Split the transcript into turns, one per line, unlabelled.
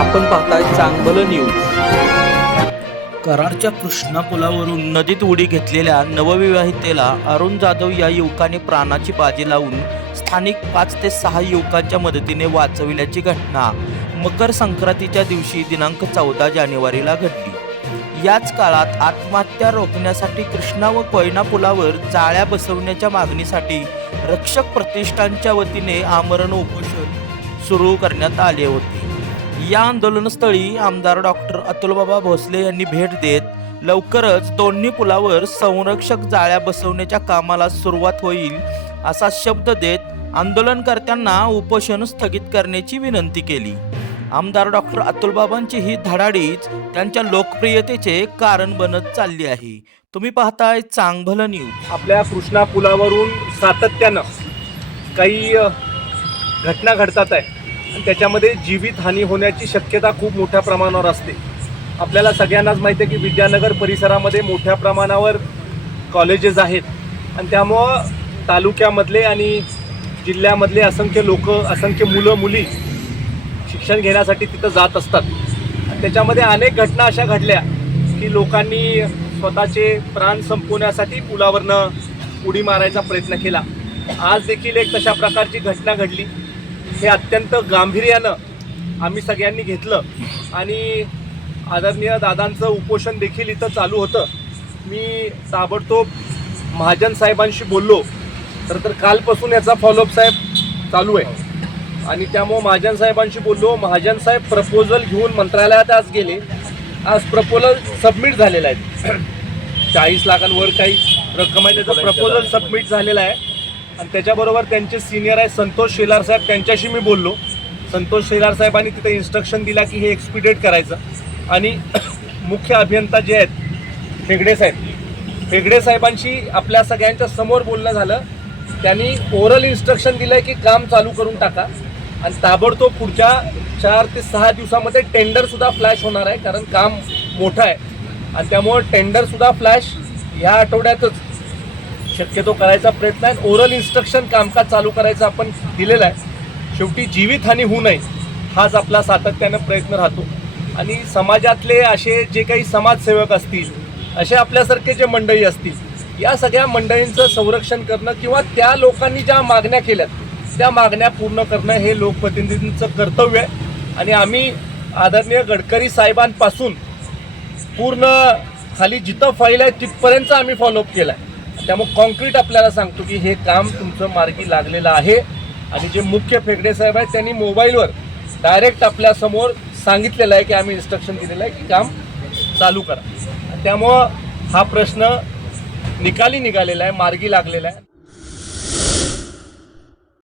आपण पाहताय चांगलं न्यूज
कराडच्या कृष्णा पुलावरून नदीत उडी घेतलेल्या नवविवाहितेला अरुण जाधव या युवकाने प्राणाची बाजी लावून स्थानिक पाच ते सहा युवकांच्या मदतीने वाचविल्याची घटना. मकर संक्रांतीच्या दिवशी दिनांक चौदा जानेवारीला घडली. याच काळात आत्महत्या रोखण्यासाठी कृष्णा व कोयना पुलावर जाळ्या बसवण्याच्या मागणीसाठी रक्षक प्रतिष्ठानच्या वतीने आमरण उपोषण सुरू करण्यात आले होते. या आंदोलनस्थळी आमदार डॉक्टर अतुलबाबा भोसले यांनी भेट देत लवकरच दोन्ही पुलावर संरक्षक जाळ्या बसवण्याच्या कामाला सुरुवात होईल असा शब्द देत आंदोलनकर्त्यांना उपोषण स्थगित करण्याची विनंती केली. आमदार डॉक्टर अतुलबाबांची ही धडाडीच त्यांच्या लोकप्रियतेचे कारण बनत चालली आहे. तुम्ही पाहताय चांगभलं न्यूज.
आपल्या कृष्णा पुलावरून सातत्यानं काही घटना घडतात आहे. आणि त्याच्यामध्ये जीवितहानी होण्याची शक्यता खूप मोठ्या प्रमाणावर असते. आपल्याला सगळ्यांनाच माहिती आहे की विद्यानगर परिसरामध्ये मोठ्या प्रमाणावर कॉलेजेस आहेत. आणि त्यामुळं तालुक्यामधले आणि जिल्ह्यामधले असंख्य लोक असंख्य मुलं मुली शिक्षण घेण्यासाठी तिथं जात असतात. आणि त्याच्यामध्ये अनेक घटना अशा घडल्या की लोकांनी स्वतःचे प्राण संपवण्यासाठी पुलावरनं उडी मारायचा प्रयत्न केला. आज देखील एक तशा प्रकारची घटना घडली. हे अत्यंत गांभीर्यानं आम्ही सगळ्यांनी घेतलं. आणि आदरणीय दादांचं उपोषण देखील इथं चालू होतं. मी ताबडतोब महाजन साहेबांशी बोललो. तर तर कालपासून याचा फॉलोअप साहेब चालू आहे. आणि त्यामुळं महाजन साहेबांशी बोललो. महाजन साहेब प्रपोजल घेऊन मंत्रालयात आज गेले. आज प्रपोजल सबमिट झालेला आहे. चाळीस लाखांवर काही रक्कम आहे. त्याचं प्रपोजल सबमिट झालेलं आहे. आणि त्याच्याबरोबर त्यांचे सिनियर आहे संतोष शेलार साहेब. त्यांच्याशी मी बोललो. संतोष शेलार साहेबांनी तिथे इन्स्ट्रक्शन दिला की हे एक्सपिडेट करायचं. आणि मुख्य अभियंता जे आहेत हेगडे साहेब. हेगडे साहेबांशी आपल्या सगळ्यांच्या समोर बोलणं झालं. त्यांनी ओरल इन्स्ट्रक्शन दिलं आहे की काम चालू करून टाका. आणि ताबडतोब पुढच्या चार ते सहा दिवसामध्ये टेंडरसुद्धा फ्लॅश होणार आहे कारण काम मोठं आहे. आणि त्यामुळं टेंडरसुद्धा फ्लॅश ह्या आठवड्यातच शक्यतो करायचा प्रयत्न आहे. ओरल इन्स्ट्रक्शन कामकाज चालू करायचं आपण दिलेलं आहे. शेवटी जीवितहानी होऊ नये हाच आपला सातत्यानं प्रयत्न राहतो. आणि समाजातले असे जे काही समाजसेवक असतील असे आपल्यासारखे जे मंडळी असतील या सगळ्या मंडळींचं संरक्षण करणं किंवा त्या लोकांनी ज्या मागण्या केल्यात त्या मागण्या पूर्ण करणं हे लोकप्रतिनिधींचं कर्तव्य आहे. आणि आम्ही आदरणीय गडकरी साहेबांपासून पूर्ण खाली जिथं फाईल आहे तिथपर्यंत आम्ही फॉलोअप केला आहे त्यामुळे कॉन्क्रीट आपल्याला सांगतो की हे काम तुमचं मार्गी लागलेलं आहे. आणि जे मुख्य फेगडे साहेब आहेत त्यांनी मोबाईलवर डायरेक्ट आपल्यासमोर सांगितलेलं आहे की आम्ही इन्स्ट्रक्शन दिलेलं आहे की काम चालू करा. त्यामुळं हा प्रश्न निकाली निघालेला आहे मार्गी लागलेला आहे.